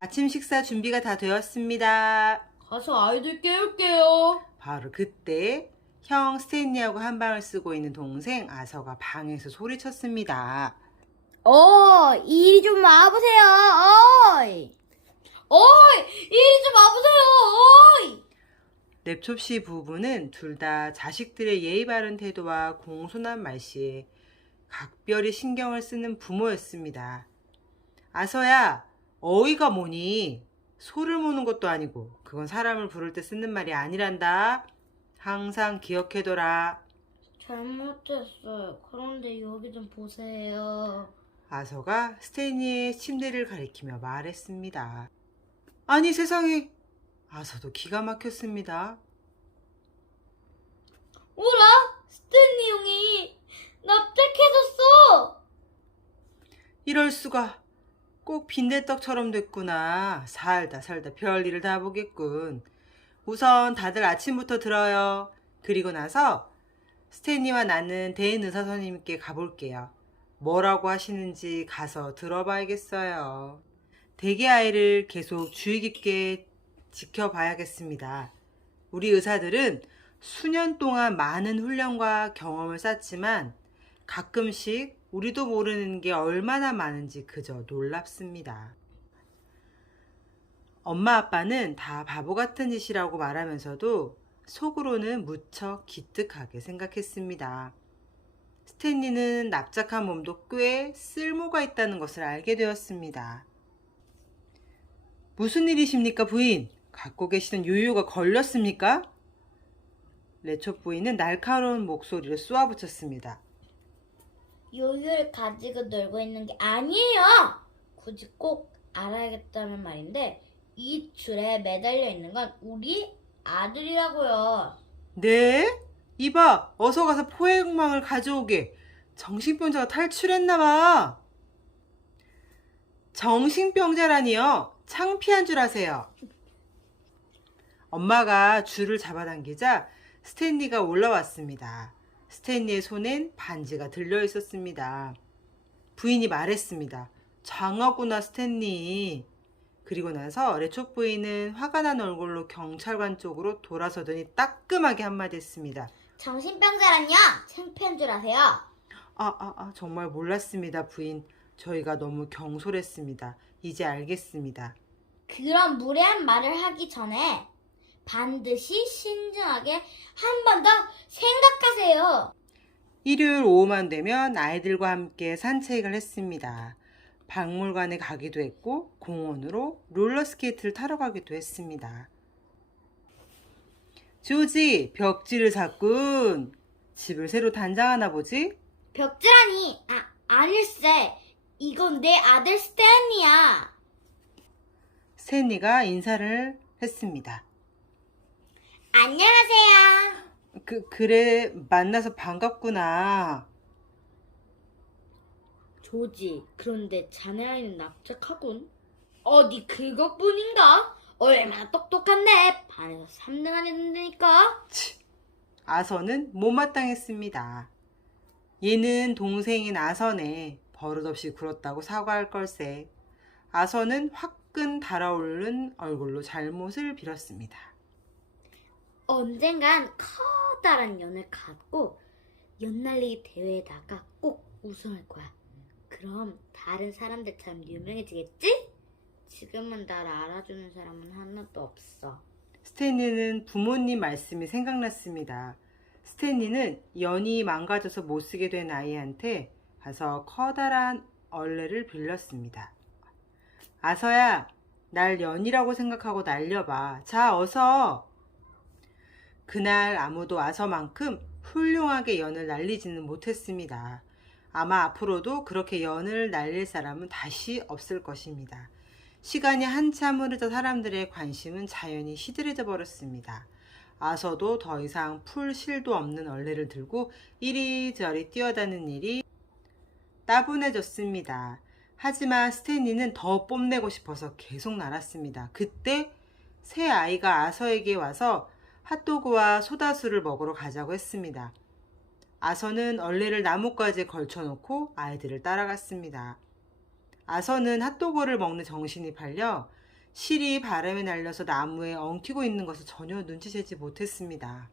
아침 식사 준비가 다 되었습니다. 가서 아이들 깨울게요. 바로 그때 형 스탠리하고 한방을 쓰고 있는 동생 아서가 방에서 소리쳤습니다. 이리 좀 와보세요. 어이. 이리 좀 와보세요. 랩톱씨 부부는 둘 다 자식들의 예의 바른 태도와 공손한 말씨에 각별히 신경을 쓰는 부모였습니다. 아서야, 어이가 뭐니? 소를 모는 것도 아니고 그건 사람을 부를 때 쓰는 말이 아니란다. 항상 기억해둬라. 잘못했어요. 그런데 여기 좀 보세요. 아서가 스테니의 침대를 가리키며 말했습니다. 아니 세상에! 아서도 기가 막혔습니다. 뭐라? 스탠리 형이 납작해졌어. 이럴 수가. 꼭 빈대떡처럼 됐구나. 살다 별일을 다 보겠군. 우선 다들 아침부터 들어요. 그리고 나서 스탠리와 나는 대인 의사 선생님께 가볼게요. 뭐라고 하시는지 가서 들어봐야겠어요. 대개 아이를 계속 주의 깊게 지켜봐야겠습니다. 우리 의사들은 수년 동안 많은 훈련과 경험을 쌓지만 가끔씩 우리도 모르는 게 얼마나 많은지 그저 놀랍습니다. 엄마 아빠는 다 바보 같은 짓이라고 말하면서도 속으로는 무척 기특하게 생각했습니다. 스탠리는 납작한 몸도 꽤 쓸모가 있다는 것을 알게 되었습니다. 무슨 일이십니까, 부인? 갖고 계시는 요요가 걸렸습니까? 레초 부인은 날카로운 목소리로 쏘아붙였습니다. 요요를 가지고 놀고 있는 게 아니에요. 굳이 꼭 알아야겠다는 말인데 이 줄에 매달려 있는 건 우리 아들이라고요. 네? 이봐, 어서 가서 포획망을 가져오게. 정신병자가 탈출했나봐. 정신병자라니요. 창피한 줄 아세요. 엄마가 줄을 잡아당기자 스탠리가 올라왔습니다. 스탠리의 손엔 반지가 들려 있었습니다. 부인이 말했습니다. 장하구나 스탠리. 그리고 나서 레초 부인은 화가 난 얼굴로 경찰관 쪽으로 돌아서더니 따끔하게 한마디 했습니다. 정신병자란요. 창피한 줄 아세요. 정말 몰랐습니다, 부인. 저희가 너무 경솔했습니다. 이제 알겠습니다. 그런 무례한 말을 하기 전에 반드시 신중하게 한 번 더 생각하세요. 일요일 오후만 되면 아이들과 함께 산책을 했습니다. 박물관에 가기도 했고 공원으로 롤러스케이트를 타러 가기도 했습니다. 조지, 벽지를 샀군. 집을 새로 단장하나 보지? 벽지라니. 아닐세. 이건 내 아들 스탠리야. 스탠리가 인사를 했습니다. 안녕하세요. 그래, 만나서 반갑구나. 조지, 그런데 자네 아이는 납작하군. 어디 그것뿐인가? 얼마나 똑똑한데. 반에서 3등 안에 든다니까. 아서는 못마땅했습니다. 얘는 동생인 아서네. 버릇없이 굴었다고 사과할 걸세. 아서는 화끈 달아오르는 얼굴로 잘못을 빌었습니다. 언젠간 커다란 연을 갖고 연날리기 대회에다가 꼭 우승할 거야. 그럼 다른 사람들처럼 유명해지겠지? 지금은 날 알아주는 사람은 하나도 없어. 스탠리는 부모님 말씀이 생각났습니다. 스탠리는 연이 망가져서 못쓰게 된 아이한테 가서 커다란 얼레를 빌렸습니다. 아서야, 날 연이라고 생각하고 날려봐. 자, 어서. 그날 아무도 아서만큼 훌륭하게 연을 날리지는 못했습니다. 아마 앞으로도 그렇게 연을 날릴 사람은 다시 없을 것입니다. 시간이 한참 흐르자 사람들의 관심은 자연히 시들해져 버렸습니다. 아서도 더 이상 풀 실도 없는 얼레를 들고 이리저리 뛰어다니는 일이 따분해졌습니다. 하지만 스탠리는 더 뽐내고 싶어서 계속 날았습니다. 그때 새 아이가 아서에게 와서 핫도그와 소다수를 먹으러 가자고 했습니다. 아서는 얼레를 나뭇가지에 걸쳐놓고 아이들을 따라갔습니다. 아서는 핫도그를 먹는 정신이 팔려 실이 바람에 날려서 나무에 엉키고 있는 것을 전혀 눈치채지 못했습니다.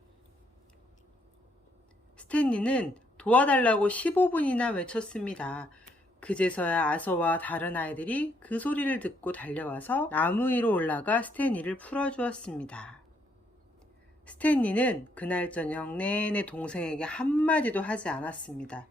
스탠리는 도와달라고 15분이나 외쳤습니다. 그제서야 아서와 다른 아이들이 그 소리를 듣고 달려와서 나무 위로 올라가 스탠리를 풀어주었습니다. 스탠리는 그날 저녁 내내 동생에게 한마디도 하지 않았습니다.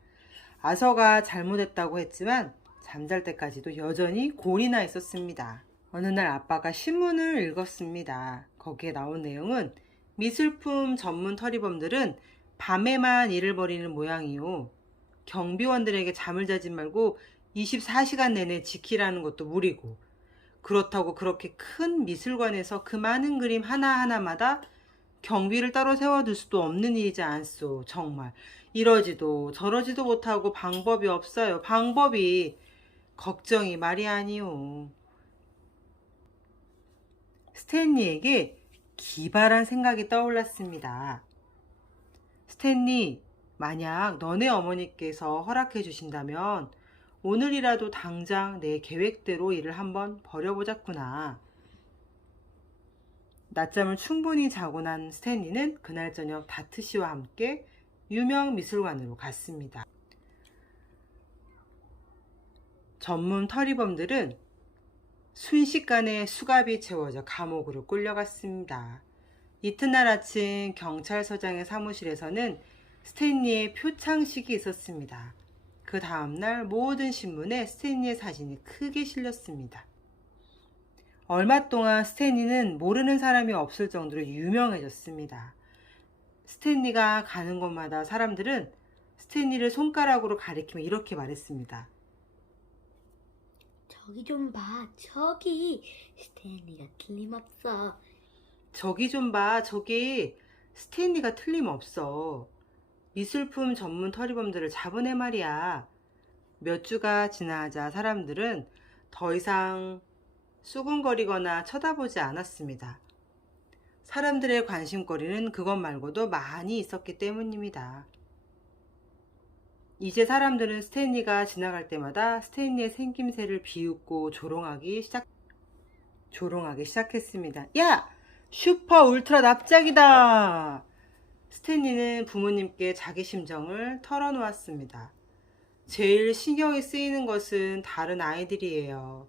아서가 잘못했다고 했지만 잠잘 때까지도 여전히 골이 나 있었습니다. 어느 날 아빠가 신문을 읽었습니다. 거기에 나온 내용은 미술품 전문 터리범들은 밤에만 일을 벌이는 모양이요. 경비원들에게 잠을 자지 말고 24시간 내내 지키라는 것도 무리고, 그렇다고 그렇게 큰 미술관에서 그 많은 그림 하나하나마다 경비를 따로 세워둘 수도 없는 일이지 않소. 정말 이러지도 저러지도 못하고 방법이 없어요. 방법이. 걱정이 말이 아니오. 스탠리에게 기발한 생각이 떠올랐습니다. 스탠리, 만약 너네 어머니께서 허락해 주신다면 오늘이라도 당장 내 계획대로 일을 한번 벌여보자꾸나. 낮잠을 충분히 자고 난 스탠리는 그날 저녁 다트 씨와 함께 유명 미술관으로 갔습니다. 전문 터리범들은 순식간에 수갑이 채워져 감옥으로 끌려갔습니다. 이튿날 아침 경찰서장의 사무실에서는 스탠리의 표창식이 있었습니다. 그 다음날 모든 신문에 스탠리의 사진이 크게 실렸습니다. 얼마 동안 스탠리는 모르는 사람이 없을 정도로 유명해졌습니다. 스탠리가 가는 곳마다 사람들은 스탠리를 손가락으로 가리키며 이렇게 말했습니다. 저기 좀 봐. 저기 스탠리가 틀림없어. 저기 좀 봐. 저기 스탠리가 틀림없어. 미술품 전문 터리범들을 잡으네 말이야. 몇 주가 지나자 사람들은 더 이상 수군거리거나 쳐다보지 않았습니다. 사람들의 관심거리는 그것 말고도 많이 있었기 때문입니다. 이제 사람들은 스탠리가 지나갈 때마다 스탠리의 생김새를 비웃고 조롱하기 시작했습니다. 야! 슈퍼 울트라 납작이다! 스탠리는 부모님께 자기 심정을 털어놓았습니다. 제일 신경이 쓰이는 것은 다른 아이들이에요.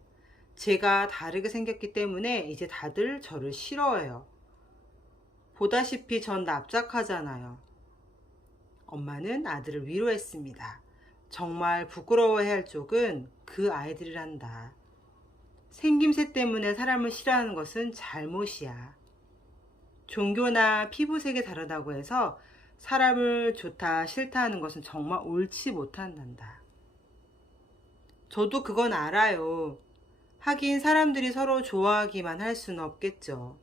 제가 다르게 생겼기 때문에 이제 다들 저를 싫어해요. 보다시피 전 납작하잖아요. 엄마는 아들을 위로했습니다. 정말 부끄러워해야 할 쪽은 그 아이들이란다. 생김새 때문에 사람을 싫어하는 것은 잘못이야. 종교나 피부색이 다르다고 해서 사람을 좋다 싫다 하는 것은 정말 옳지 못한단다. 저도 그건 알아요. 하긴 사람들이 서로 좋아하기만 할 수는 없겠죠.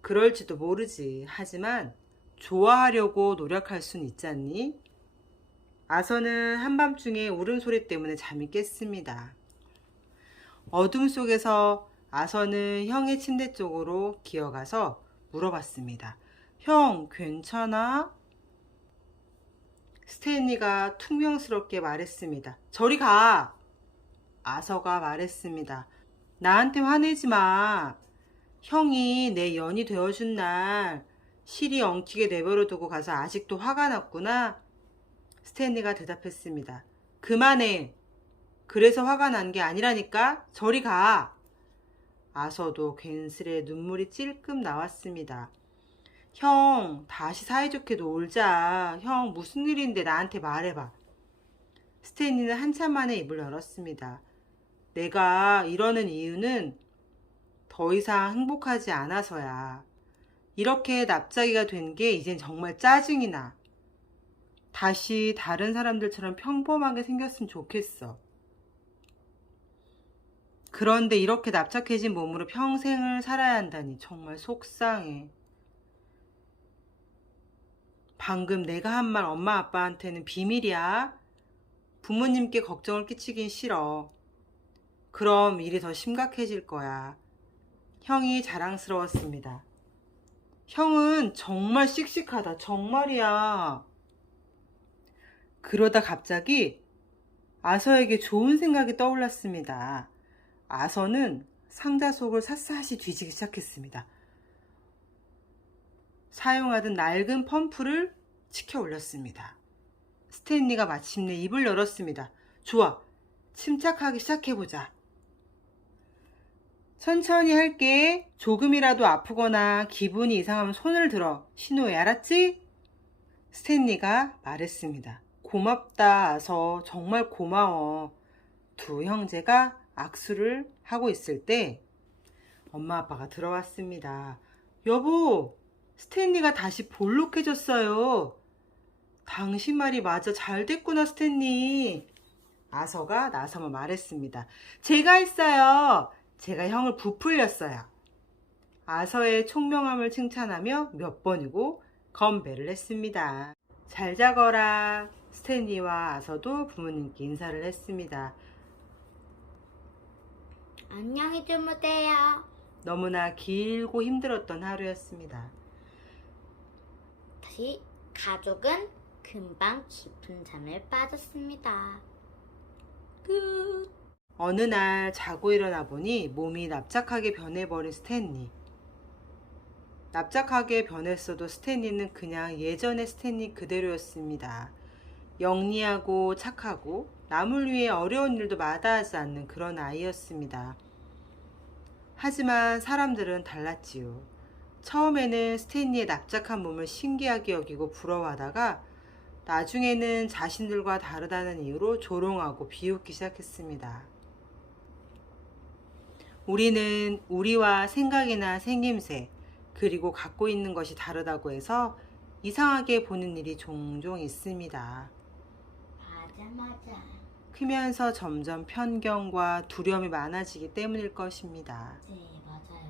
그럴지도 모르지. 하지만 좋아하려고 노력할 순 있잖니? 아서는 한밤중에 울음소리 때문에 잠이 깼습니다. 어둠 속에서 아서는 형의 침대 쪽으로 기어가서 물어봤습니다. 형, 괜찮아? 스탠리가 퉁명스럽게 말했습니다. 저리 가! 아서가 말했습니다. 나한테 화내지 마. 형이 내 연이 되어준 날 실이 엉키게 내버려 두고 가서 아직도 화가 났구나. 스탠리가 대답했습니다. 그만해. 그래서 화가 난 게 아니라니까. 저리 가. 아서도 괜스레 눈물이 찔끔 나왔습니다. 형, 다시 사이좋게 놀자. 형, 무슨 일인데 나한테 말해봐. 스탠리는 한참 만에 입을 열었습니다. 내가 이러는 이유는 더 이상 행복하지 않아서야. 이렇게 납작이가 된 게 이젠 정말 짜증이 나. 다시 다른 사람들처럼 평범하게 생겼으면 좋겠어. 그런데 이렇게 납작해진 몸으로 평생을 살아야 한다니 정말 속상해. 방금 내가 한 말 엄마 아빠한테는 비밀이야. 부모님께 걱정을 끼치긴 싫어. 그럼 일이 더 심각해질 거야. 형이 자랑스러웠습니다. 형은 정말 씩씩하다. 정말이야. 그러다 갑자기 아서에게 좋은 생각이 떠올랐습니다. 아서는 상자 속을 샅샅이 뒤지기 시작했습니다. 사용하던 낡은 펌프를 치켜 올렸습니다. 스탠리가 마침내 입을 열었습니다. 좋아, 침착하게 시작해보자. 천천히 할게. 조금이라도 아프거나 기분이 이상하면 손을 들어. 신호해, 알았지? 스탠리가 말했습니다. 고맙다, 아서. 정말 고마워. 두 형제가 악수를 하고 있을 때 엄마 아빠가 들어왔습니다. 여보, 스탠리가 다시 볼록해졌어요. 당신 말이 맞아. 잘 됐구나, 스탠리. 아서가 나서며 말했습니다. 제가 했어요. 제가 형을 부풀렸어요. 아서의 총명함을 칭찬하며 몇 번이고 건배를 했습니다. 잘 자거라. 스탠리와 아서도 부모님께 인사를 했습니다. 안녕히 주무세요. 너무나 길고 힘들었던 하루였습니다. 다시 가족은 금방 깊은 잠에 빠졌습니다. 끝. 어느 날 자고 일어나 보니 몸이 납작하게 변해버린 스탠리. 납작하게 변했어도 스탠리는 그냥 예전의 스탠리 그대로였습니다. 영리하고 착하고 남을 위해 어려운 일도 마다하지 않는 그런 아이였습니다. 하지만 사람들은 달랐지요. 처음에는 스탠리의 납작한 몸을 신기하게 여기고 부러워하다가 나중에는 자신들과 다르다는 이유로 조롱하고 비웃기 시작했습니다. 우리는 우리와 생각이나 생김새, 그리고 갖고 있는 것이 다르다고 해서 이상하게 보는 일이 종종 있습니다. 맞아. 크면서 점점 편견과 두려움이 많아지기 때문일 것입니다. 네, 맞아요.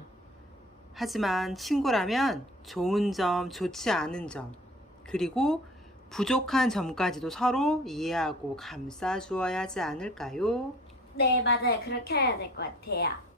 하지만 친구라면 좋은 점, 좋지 않은 점, 그리고 부족한 점까지도 서로 이해하고 감싸 주어야 하지 않을까요? 네, 맞아요. 그렇게 해야 될 것 같아요.